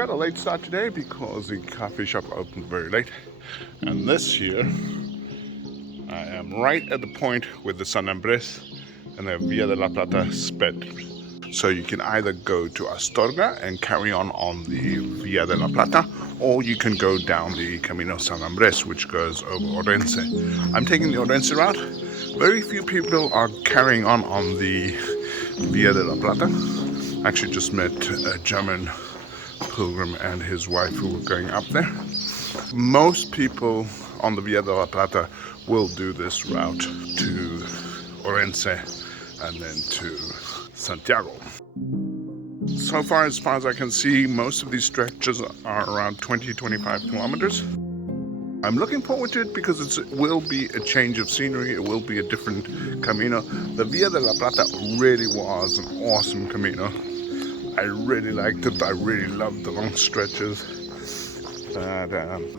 got a late start today because the coffee shop opened very late. And this year, I am right at the point with the San Andres and the Via de la Plata sped. So you can either go to Astorga and carry on the Via de la Plata, or you can go down the Camino San Andres, which goes over Orense. I'm taking the Orense route. Very few people are carrying on the Via de la Plata. I actually just met a German pilgrim and his wife who were going up there. Most people on the Via de la Plata will do this route to Orense and then to Santiago. So far as I can see, most of these stretches are around 20-25 kilometers. I'm looking forward to it because it will be a change of scenery. It will be a different Camino. The Via de la Plata really was an awesome Camino. I really liked it. I really loved the long stretches. But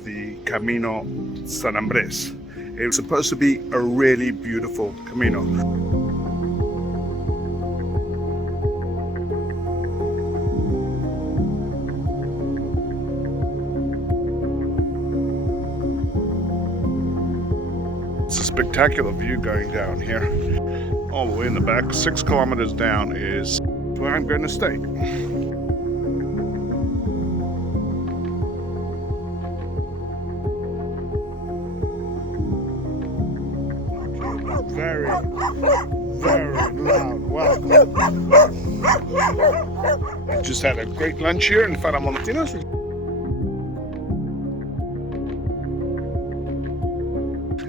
the Camino San Andres, it was supposed to be a really beautiful Camino. It's a spectacular view going down here. All the way in the back, 6 kilometers down is where I'm going to stay. Very, very loud. Wow. Just had a great lunch here in Faramontinos.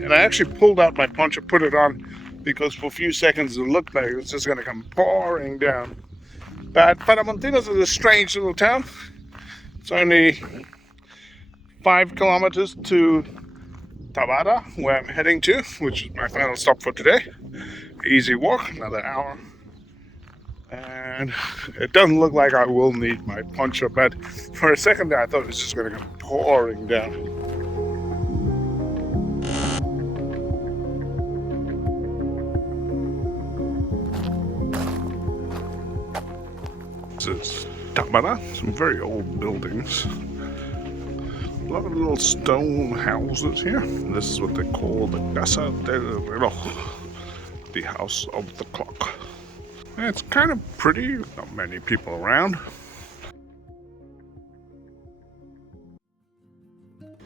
And I actually pulled out my poncho, put it on, because for a few seconds it looked like it was just going to come pouring down. But Faramontinos is a strange little town. It's only 5 kilometers to Tabara, where I'm heading to, which is my final stop for today. Easy walk, another hour. And it doesn't look like I will need my poncho, but for a second there I thought it was just going to come pouring down. This is Tabara, some very old buildings. A lot of little stone houses here. This is what they call the Casa del Reloj, the house of the clock. And it's kind of pretty, not many people around.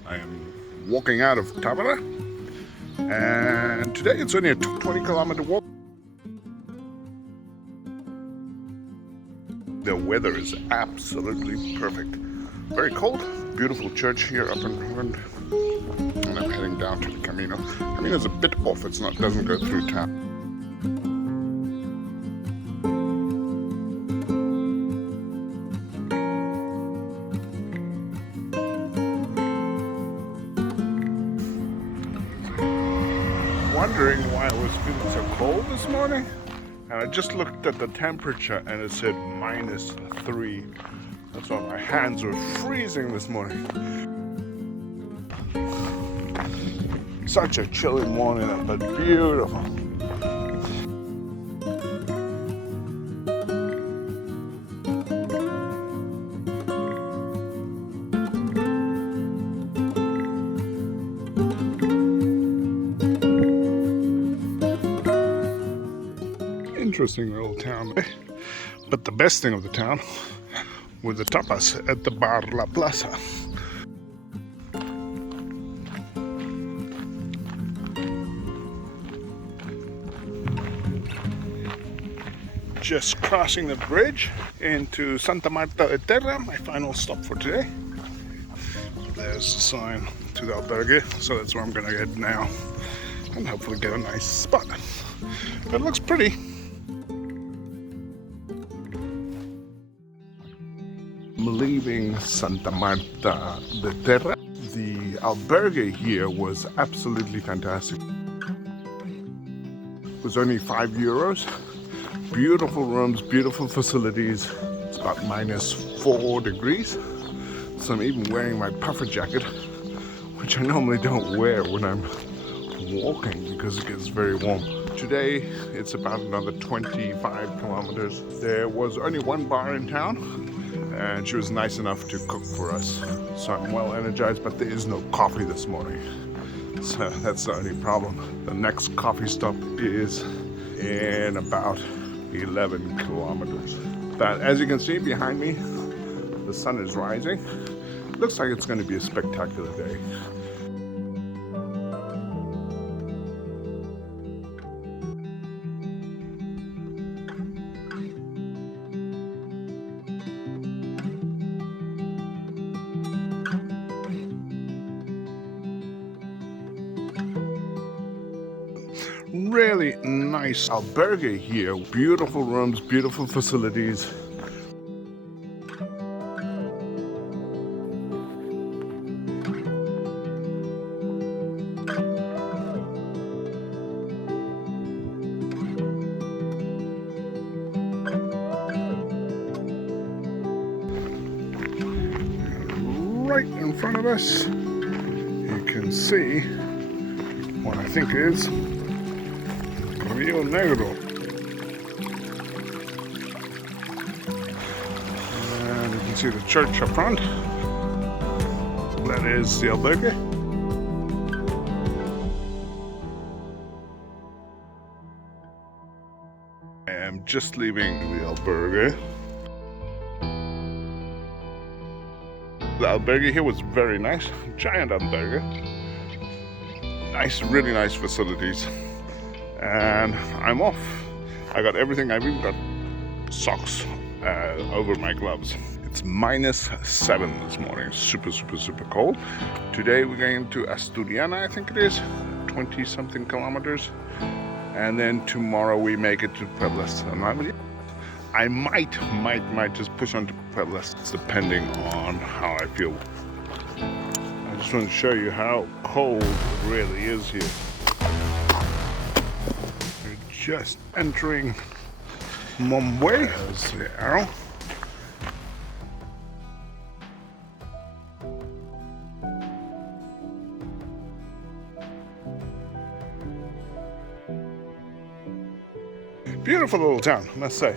I am walking out of Tabara, and today it's only a 20-kilometer walk. The weather is absolutely perfect. Very cold. Beautiful church here up in front. And I'm heading down to the Camino. Camino's a bit off. Doesn't go through town. Wondering why I was feeling so cold this morning. And I just looked at the temperature and it said -3. That's why my hands were freezing this morning. Such a chilly morning, but beautiful. Interesting little town. But the best thing of the town were the tapas at the Bar La Plaza. Just crossing the bridge into Santa Marta de Terra, my final stop for today. There's the sign to the albergue, so that's where I'm gonna head now and hopefully get a nice spot. But it looks pretty. Leaving Santa Marta de Terra, the albergue here was absolutely fantastic. It was only €5. Beautiful rooms, beautiful facilities. It's about -4 degrees. So I'm even wearing my puffer jacket, which I normally don't wear when I'm walking because it gets very warm. Today it's about another 25 kilometers. There was only one bar in town, and she was nice enough to cook for us. So I'm well energized, but there is no coffee this morning. So that's the only problem. The next coffee stop is in about 11 kilometers. But as you can see behind me, the sun is rising. Looks like it's going to be a spectacular day. Really nice albergue here. Beautiful rooms, beautiful facilities. Right in front of us, you can see what I think is Rio Negro. And you can see the church up front. That is the albergue. I am just leaving the albergue. The albergue here was very nice, giant albergue. Nice, really nice facilities. And I'm off. I got everything. I've even got socks over my gloves. It's -7 this morning. Super, super, super cold. Today we're going to Asturiana, I think it is, 20 something kilometers. And then tomorrow we make it to Pueblas. I might just push on to Pueblas, depending on how I feel. I just want to show you how cold it really is here. We're just entering Mombuey. There's the arrow. Beautiful little town, I must say.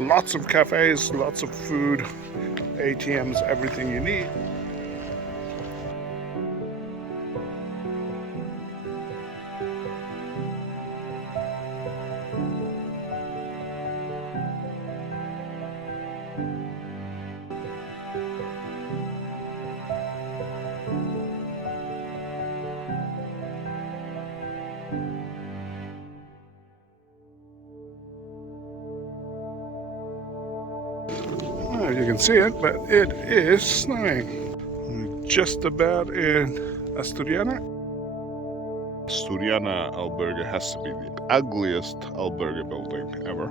Lots of cafes, lots of food, ATMs, everything you need. You can see it, but it is snowing. We're just about in Asturiana. Asturiana albergue has to be the ugliest albergue building ever.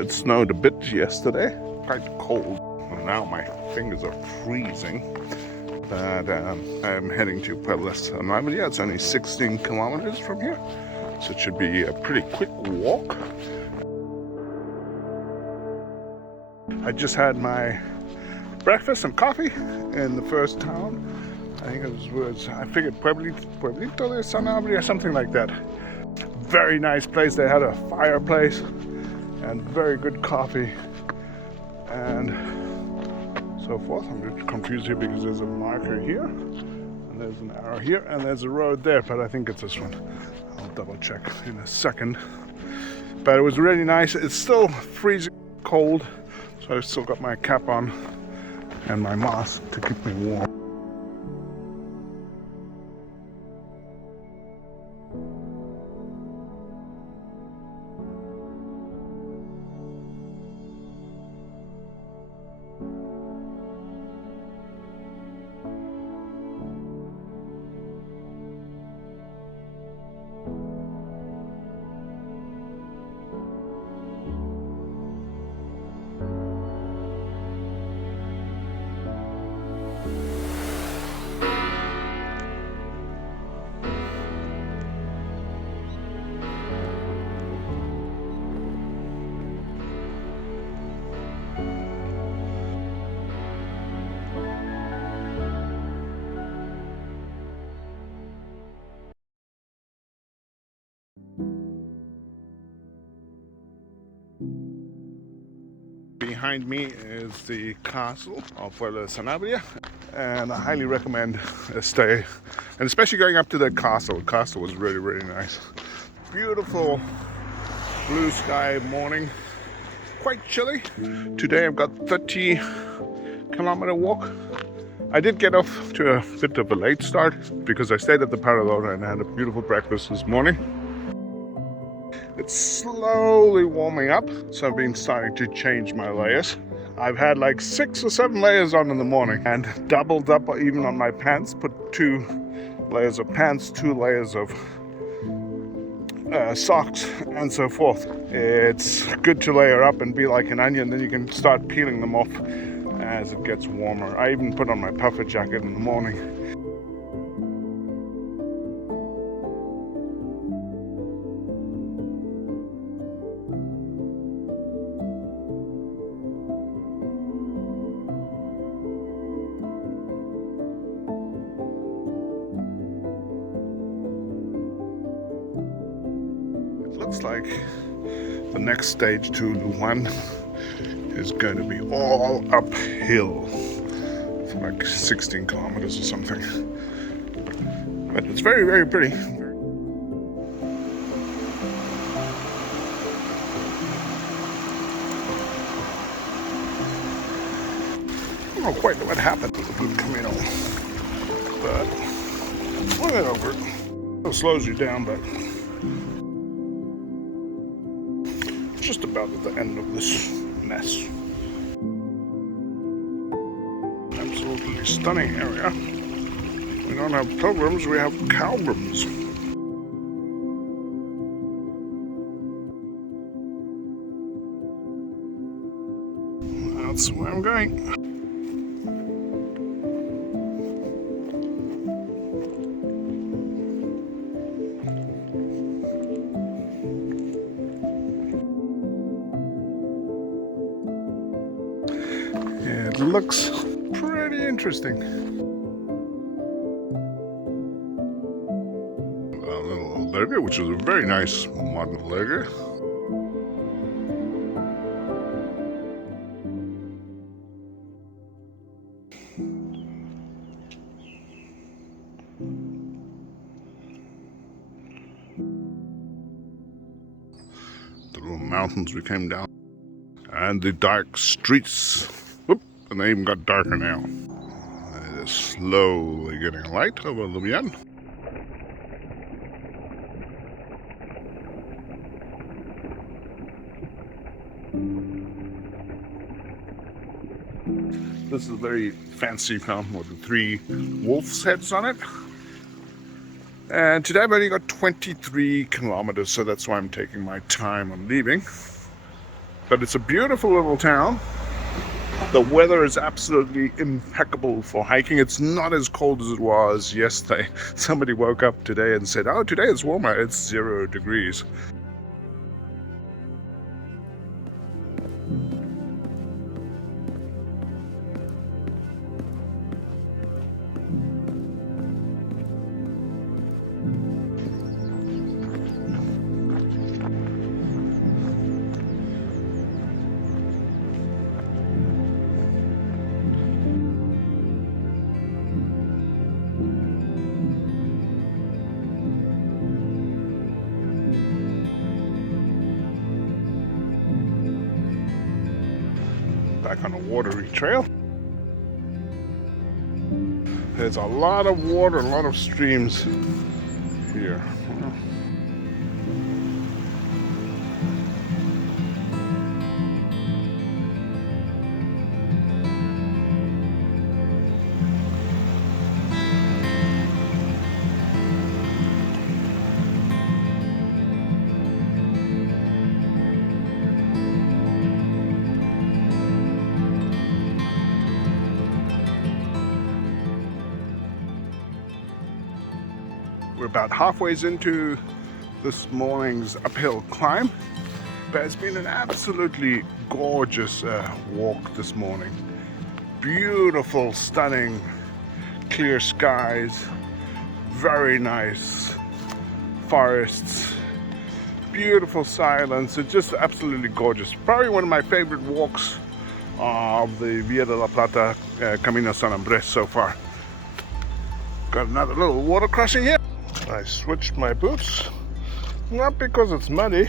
It snowed a bit yesterday, quite cold. Well, now my fingers are freezing. But I'm heading to Pueblas. Yeah, it's only 16 kilometers from here, so it should be a pretty quick walk. I just had my breakfast and coffee in the first town. I think it was I figured Pueblito de Sanabria or something like that. Very nice place. They had a fireplace and very good coffee and so forth. I'm a bit confused here because there's a marker here and there's an arrow here and there's a road there, but I think it's this one. I'll double check in a second. But it was really nice. It's still freezing cold. So I've still got my cap on and my mask to keep me warm. behind me is the castle of Puebla de Sanabria, and I highly recommend a stay, and especially going up to the castle. The castle was really, really nice. Beautiful blue sky morning, quite chilly. Today I've got 30-kilometer walk. I did get off to a bit of a late start because I stayed at the Parador and had a beautiful breakfast this morning. It's slowly warming up, so I've been starting to change my layers. I've had like 6 or 7 layers on in the morning and doubled up even on my pants, put 2 layers of pants, 2 layers of socks and so forth. It's good to layer up and be like an onion, then you can start peeling them off as it gets warmer. I even put on my puffer jacket in the morning. Looks like the next stage to Luan is going to be all uphill for like 16 kilometers or something. But it's very, very pretty. I don't know quite what happened to the Blue Camino, but we'll get over it. It slows you down, but just about at the end of this mess. Absolutely stunning area. We don't have pilgrims, we have cowgrims. That's where I'm going. It looks pretty interesting. A little albergue, which is a very nice modern albergue. The little mountains we came down, and the dark streets. And they even got darker now. It is slowly getting light over Lubian. This is a very fancy fountain with the 3 wolves' heads on it. And today I've only got 23 kilometers, so that's why I'm taking my time on leaving. But it's a beautiful little town. The weather is absolutely impeccable for hiking. It's not as cold as it was yesterday. Somebody woke up today and said, oh, today it's warmer. It's 0 degrees. Back on a watery trail. There's a lot of water, a lot of streams here. We're about halfway into this morning's uphill climb, but it's been an absolutely gorgeous walk this morning. Beautiful, stunning, clear skies, very nice forests, beautiful silence. It's just absolutely gorgeous. Probably one of my favorite walks of the Via de la Plata Camino San Andres so far. Got another little water crossing here. I switched my boots, not because it's muddy,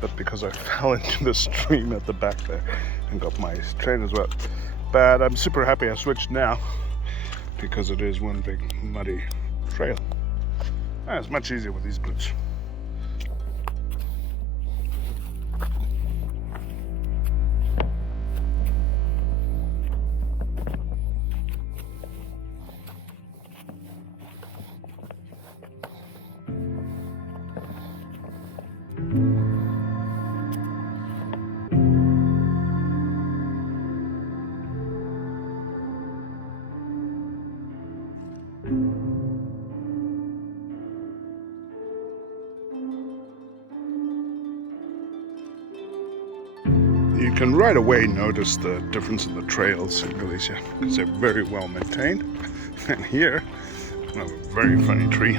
but because I fell into the stream at the back there and got my trainers wet. But I'm super happy I switched now because it is one big muddy trail. It's much easier with these boots. You can right away notice the difference in the trails in Galicia because they're very well maintained. And here, I have a very funny tree.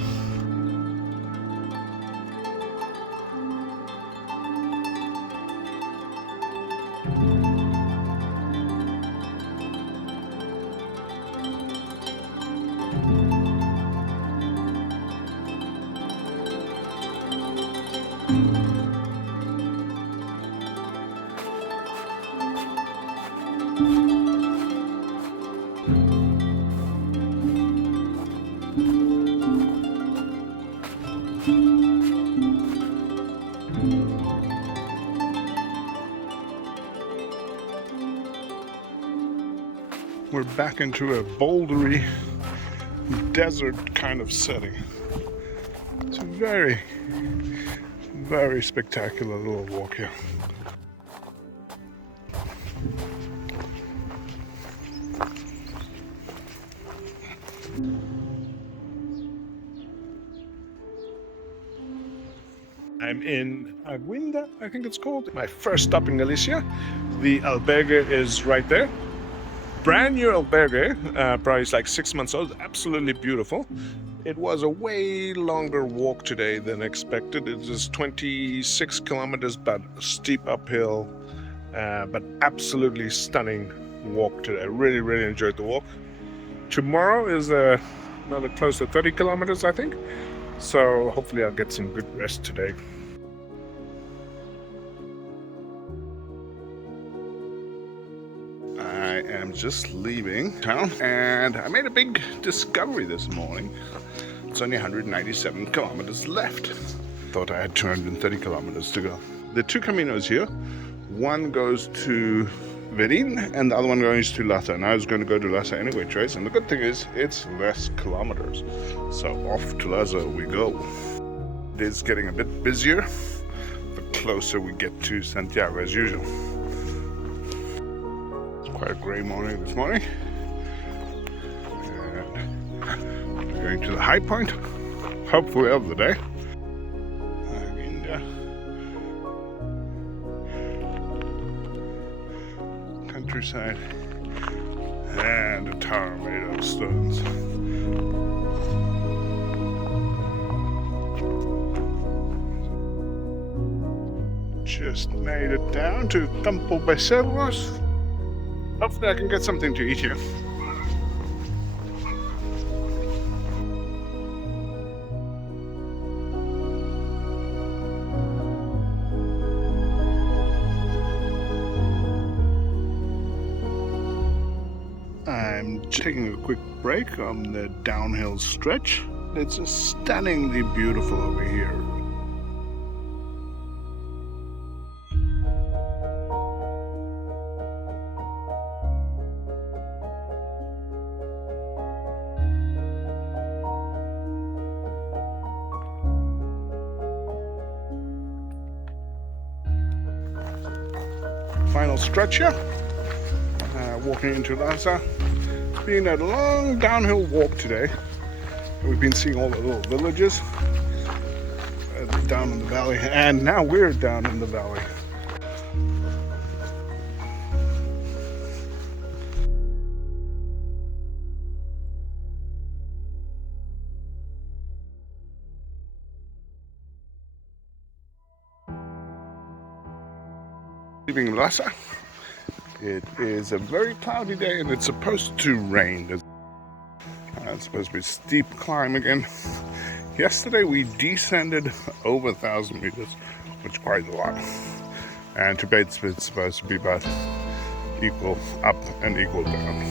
We're back into a bouldery desert kind of setting. It's a very, very spectacular little walk here. I'm in Aguinda, I think it's called. My first stop in Galicia. The albergue is right there. Brand new albergue, probably like 6 months old, absolutely beautiful. It was a way longer walk today than expected. It was 26 kilometers, but steep uphill, but absolutely stunning walk today. I really, really enjoyed the walk. Tomorrow is another close to 30 kilometers, I think. So hopefully I'll get some good rest today. I am just leaving town and I made a big discovery this morning. It's only 197 kilometers left. Thought I had 230 kilometers to go. There are two caminos here. One goes to Verín and the other one goes to Lhasa. And I was going to go to Lhasa anyway, Trace. And the good thing is it's less kilometers. So off to Lhasa we go. It is getting a bit busier the closer we get to Santiago as usual. Quite a grey morning this morning, and we're going to the high point, hopefully of the day. Countryside and a tower made of stones. Just made it down to Campo Becerros. Hopefully I can get something to eat here. I'm taking a quick break on the downhill stretch. It's stunningly beautiful over here. Final stretch here, walking into Lhasa. It's been a long downhill walk today. We've been seeing all the little villages down in the valley, and now we're down in the valley. Leaving Lhasa, It is a very cloudy day and it's supposed to rain. It's supposed to be a steep climb again. Yesterday we descended over 1,000 meters, which is quite a lot. And today it's supposed to be about equal up and equal down.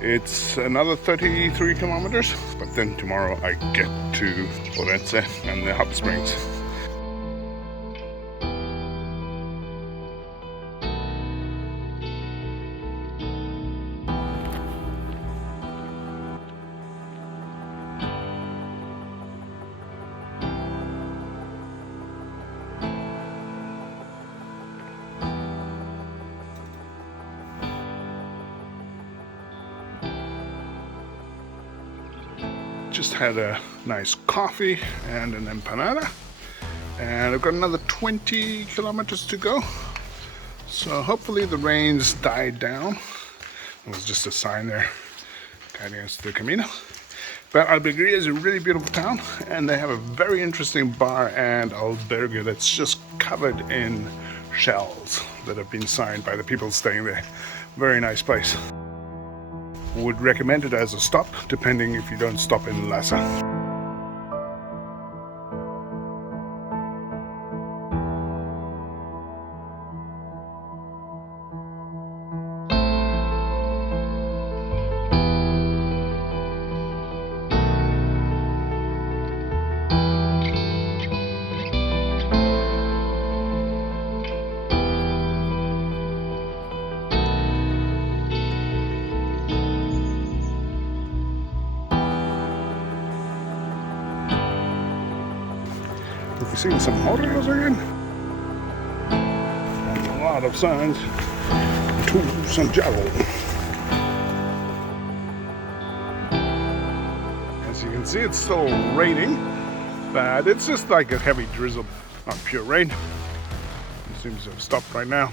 It's another 33 kilometers, but then tomorrow I get to Orense and the hot springs. Just had a nice coffee and an empanada, and I've got another 20 kilometers to go. So hopefully the rain's died down. It was just a sign there guiding us to the Camino. But Albergue is a really beautiful town, and they have a very interesting bar and albergue that's just covered in shells that have been signed by the people staying there. Very nice place. Would recommend it as a stop, depending if you don't stop in Lhasa. We're seeing some motorios again, and a lot of signs to Santiago. As you can see, it's still raining, but it's just like a heavy drizzle, not pure rain. It seems to have stopped right now.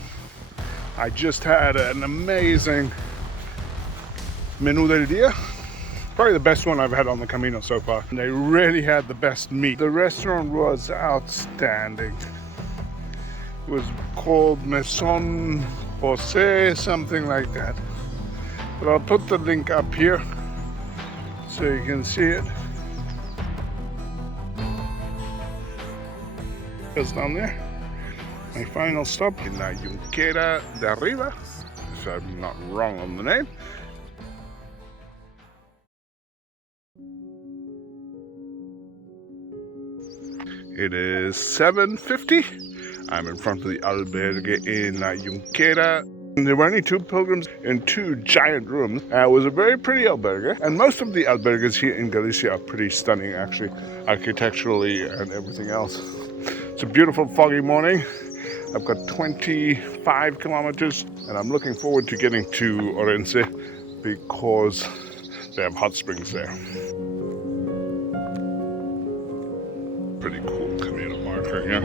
I just had an amazing menú del día. Probably the best one I've had on the Camino so far. And they really had the best meat. The restaurant was outstanding. It was called Maison Jose, something like that. But I'll put the link up here so you can see it. It's down there. My final stop in La Junquera de Arriba, if I'm not wrong on the name. It is 7:50. I'm in front of the albergue in La Junquera. There were only 2 pilgrims in 2 giant rooms. It was a very pretty albergue, and most of the albergues here in Galicia are pretty stunning, actually, architecturally and everything else. It's a beautiful foggy morning. I've got 25 kilometers, and I'm looking forward to getting to Orense because they have hot springs there. Pretty cool Camino marker here.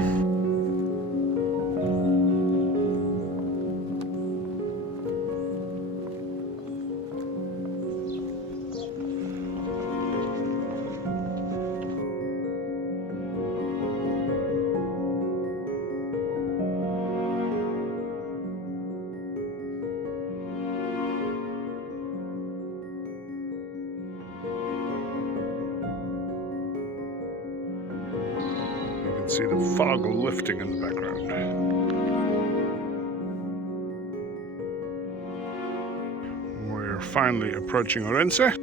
See the fog lifting in the background. We're finally approaching Orense.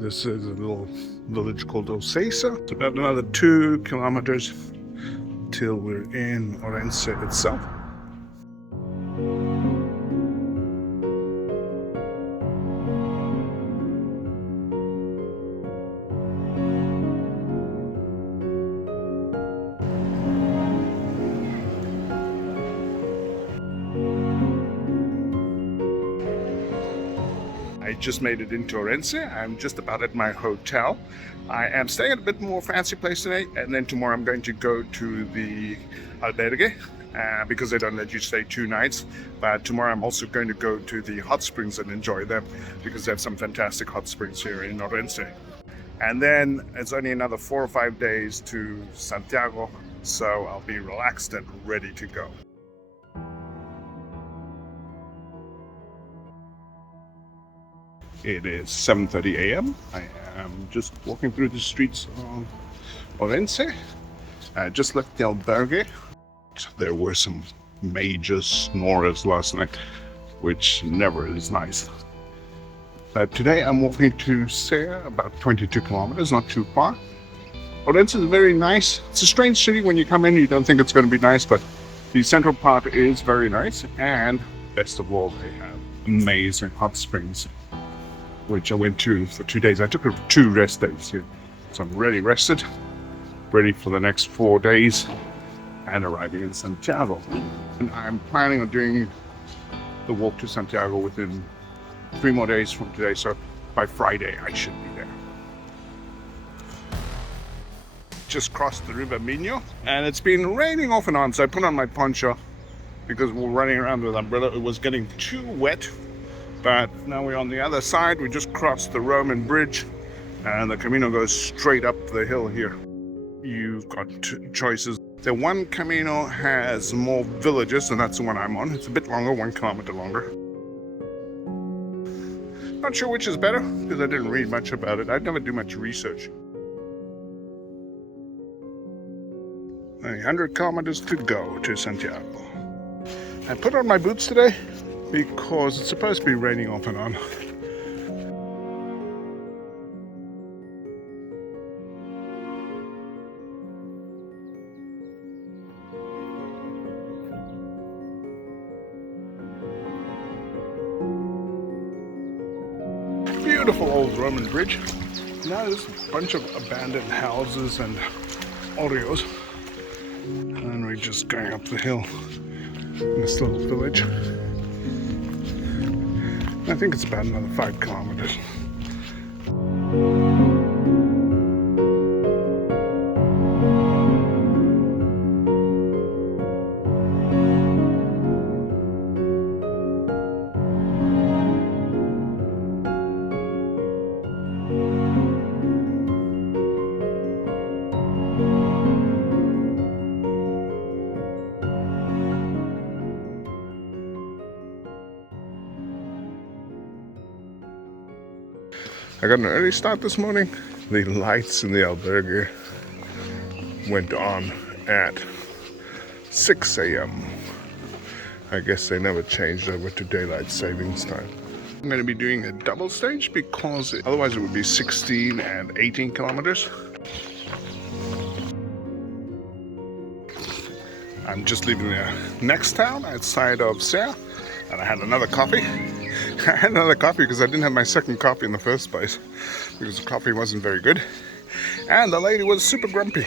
This is a little village called Ocesa. It's about another 2 kilometers till we're in Orense itself. I just made it into Orense. I'm just about at my hotel. I am staying at a bit more fancy place today, and then tomorrow I'm going to go to the albergue because they don't let you stay 2 nights. But tomorrow I'm also going to go to the hot springs and enjoy them because they have some fantastic hot springs here in Orense. And then it's only another 4 or 5 days to Santiago, so I'll be relaxed and ready to go. It is 7:30 a.m. I am just walking through the streets of Orense. I just left the albergue. There were some major snorers last night, which never is nice. Today I'm walking to Sea, about 22 kilometers, not too far. Orense is very nice. It's a strange city. When you come in, you don't think it's going to be nice, but the central part is very nice. And best of all, they have amazing hot springs, which I went to for 2 days. I took 2 rest days here. So I'm really rested, ready for the next 4 days and arriving in Santiago. And I'm planning on doing the walk to Santiago within 3 more days from today. So by Friday, I should be there. Just crossed the River Minho, and it's been raining off and on, so I put on my poncho because we're running around with umbrella. It was getting too wet, but now we're on the other side. We just crossed the Roman bridge, and the Camino goes straight up the hill here. You've got 2 choices. The one Camino has more villages, and that's the one I'm on. It's a bit longer, 1 kilometer longer. Not sure which is better, because I didn't read much about it. I never do much research. 100 kilometers to go to Santiago. I put on my boots today because it's supposed to be raining off and on. Beautiful old Roman bridge. Now there's a bunch of abandoned houses and orios. And we're just going up the hill in this little village. I think it's about another 5 kilometers. I got an early start this morning. The lights in the albergue went on at 6 a.m. I guess they never changed over to daylight savings time. I'm going to be doing a double stage because otherwise it would be 16 and 18 kilometers. I'm just leaving the next town outside of Sea, and I had another coffee. I had another coffee because I didn't have my second coffee in the first place because the coffee wasn't very good. And the lady was super grumpy.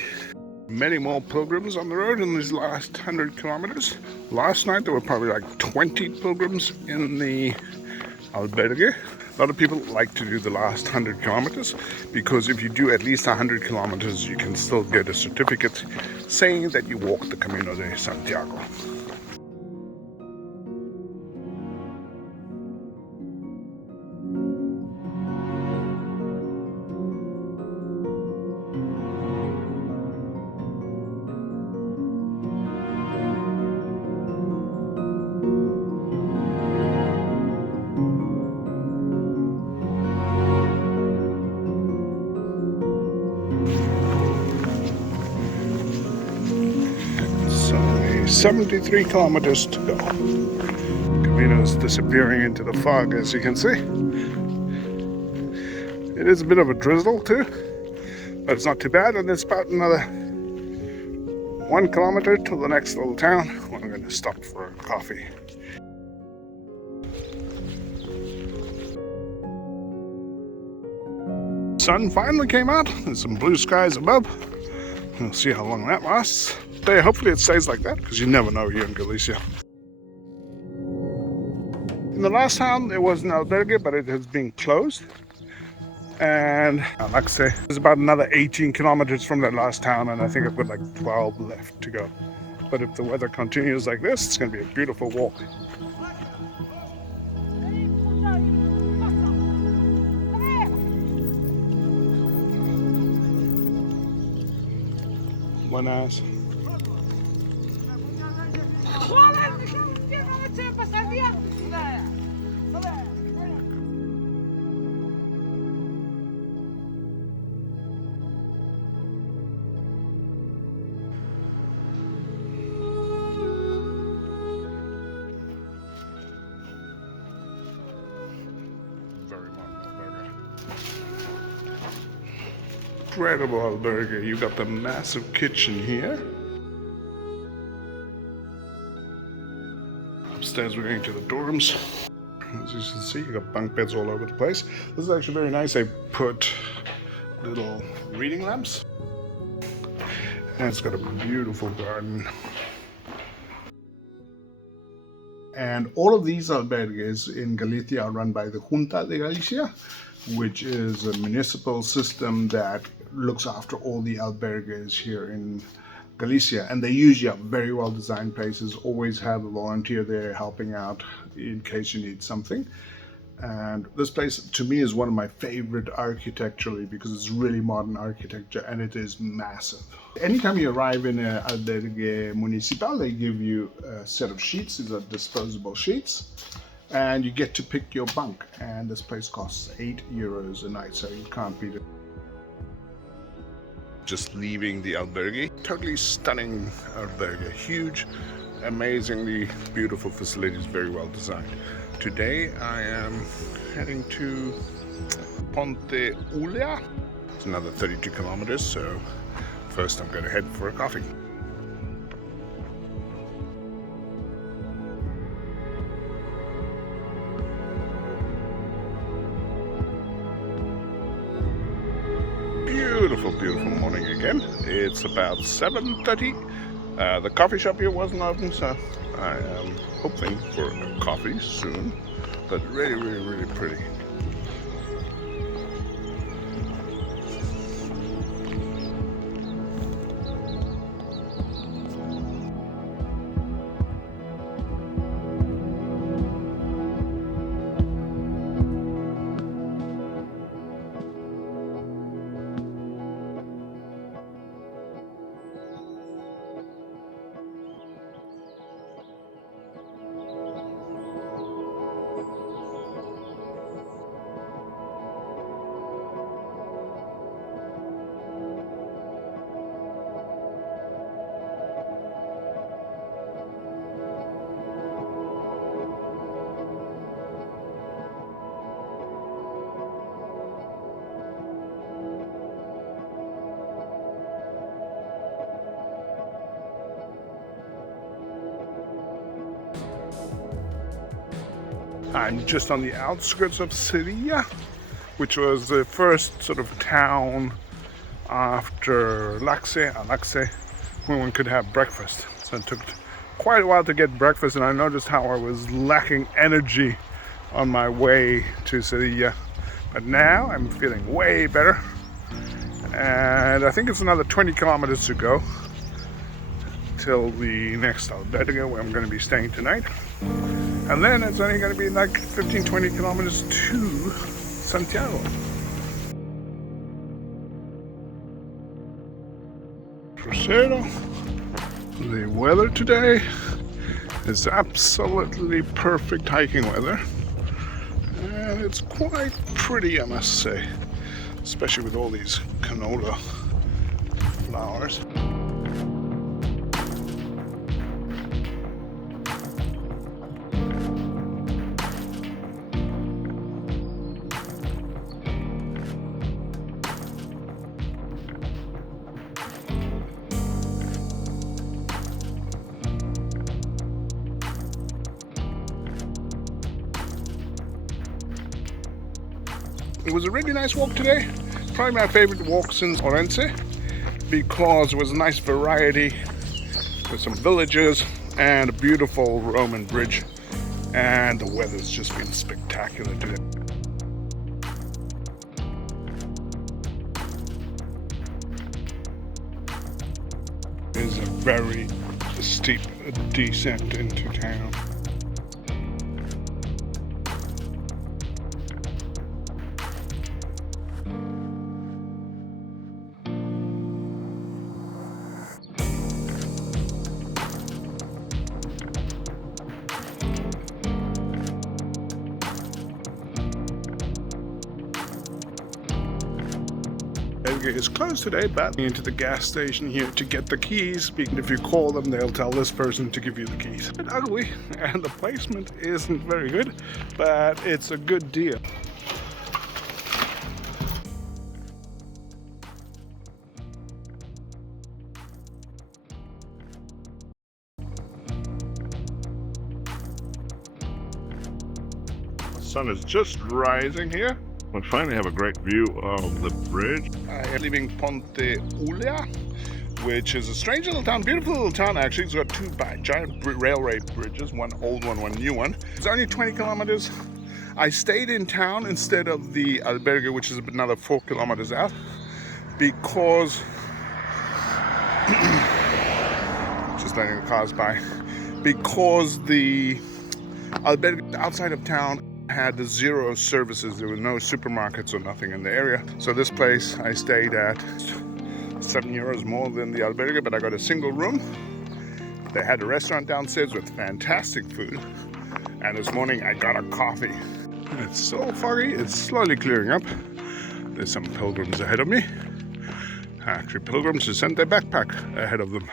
Many more pilgrims on the road in these last 100 kilometers. Last night there were probably like 20 pilgrims in the albergue. A lot of people like to do the last 100 kilometers because if you do at least 100 kilometers, you can still get a certificate saying that you walked the Camino de Santiago. So 73 kilometers to go. Camino's disappearing into the fog, as you can see. It is a bit of a drizzle too, but it's not too bad, and it's about another 1 kilometer to the next little town. I'm going to stop for a coffee. Sun finally came out. There's some blue skies above. We'll see how long that lasts. Hopefully it stays like that, because you never know here in Galicia. In the last town there was an albergue, but it has been closed. And like I say, there's about another 18 kilometers from that last town, and I think I've got like 12 left to go. But if the weather continues like this, it's going to be a beautiful walk. Buenas. incredible albergue. You got the massive kitchen here. Upstairs we're going to the dorms. As you can see, you got bunk beds all over the place. This is actually very nice. They put little reading lamps. And it's got a beautiful garden. And all of these albergues in Galicia are run by the Junta de Galicia, which is a municipal system that looks after all the albergues here in Galicia. And they usually are very well designed places, always have a volunteer there helping out in case you need something. And this place to me is one of my favorite architecturally because it's really modern architecture and it is massive. Anytime you arrive in an albergue municipal, they give you a set of sheets. These are disposable sheets. And you get to pick your bunk. And this place costs €8 a night, so you can't beat it. Just leaving the albergue. Totally stunning albergue. Huge, amazingly beautiful facilities, very well designed. Today I am heading to Ponte Ulla. It's another 32 kilometers, so first I'm going to head for a coffee. Beautiful, beautiful morning again. It's about 7:30. The coffee shop here wasn't open, so I am hoping for a coffee soon. But really, really, really pretty. I'm just on the outskirts of Sevilla, which was the first sort of town after Alaxe, where one could have breakfast. So it took quite a while to get breakfast, and I noticed how I was lacking energy on my way to Sevilla. But now I'm feeling way better, and I think it's another 20 kilometers to go till the next albergue where I'm going to be staying tonight. And then it's only going to be like 15-20 kilometers to Santiago. Crucero. The weather today is absolutely perfect hiking weather. And it's quite pretty, I must say. Especially with all these canola flowers. It was a really nice walk today. Probably my favorite walk since Orense, because it was a nice variety with some villages and a beautiful Roman bridge, and the weather's just been spectacular today. It is a very steep descent into town. Is closed today, but into the gas station here to get the keys. If you call them, they'll tell this person to give you the keys. It's ugly, and the placement isn't very good, but it's a good deal. sun is just rising here. We finally have a great view of the bridge. I am leaving Ponte Ulia, which is a strange little town, beautiful little town actually. It's got two giant railway bridges, one old one, one new one. It's only 20 kilometers. I stayed in town instead of the albergue, which is another 4 kilometers out, because just letting the cars by, because the albergue outside of town had zero services. There were no supermarkets or nothing in the area. So this place I stayed at, €7 more than the albergue, but I got a single room. They had a restaurant downstairs with fantastic food, and this morning I got a coffee. It's so foggy, it's slowly clearing up. There's some pilgrims ahead of me. Actually, pilgrims who sent their backpack ahead of them.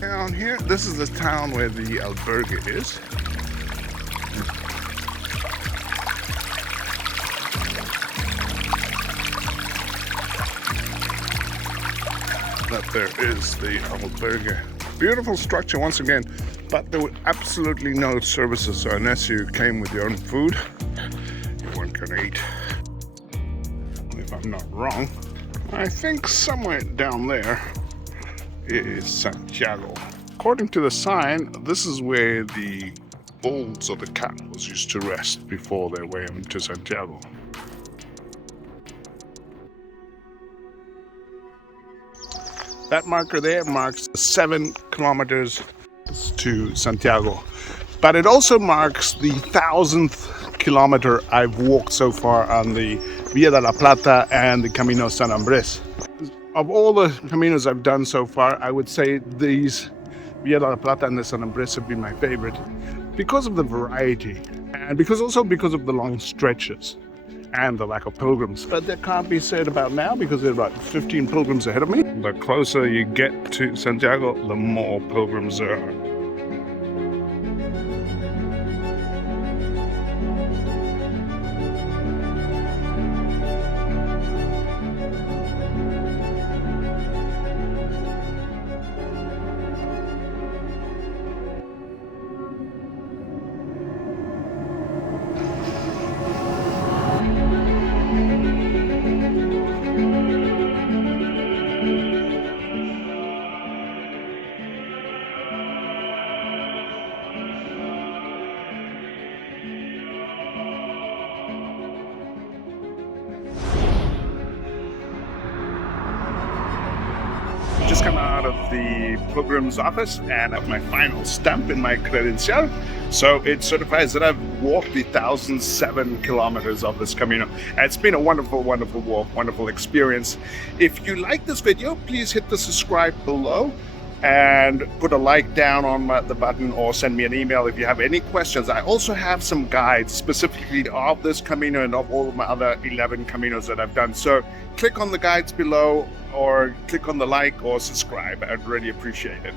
Down here, this is the town where the albergue is. That there is the albergue. Beautiful structure once again, but there were absolutely no services, so unless you came with your own food, you weren't gonna eat. If I'm not wrong, I think somewhere down there is Santiago. According to the sign, this is where the bulls or the camels used to rest before they went to Santiago. That marker there marks 7 kilometers to Santiago, but it also marks the 1,000th kilometer I've walked so far on the Via de la Plata and the Camino San Andres. Of all the caminos I've done so far, I would say these Via de la Plata and the San Andres have been my favorite because of the variety and because of the long stretches and the lack of pilgrims. But that can't be said about now because there are about 15 pilgrims ahead of me. The closer you get to Santiago, the more pilgrims there are. Just come out of the pilgrim's office and have my final stamp in my credencial. So it certifies that I've walked the 1,007 kilometers of this Camino. And it's been a wonderful, wonderful walk, wonderful experience. If you like this video, please hit the subscribe below and put a like down on the button or send me an email if you have any questions. I also have some guides specifically of this Camino and of all of my other 11 Caminos that I've done. So click on the guides below or click on the like or subscribe. I'd really appreciate it.